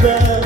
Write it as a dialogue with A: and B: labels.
A: Remember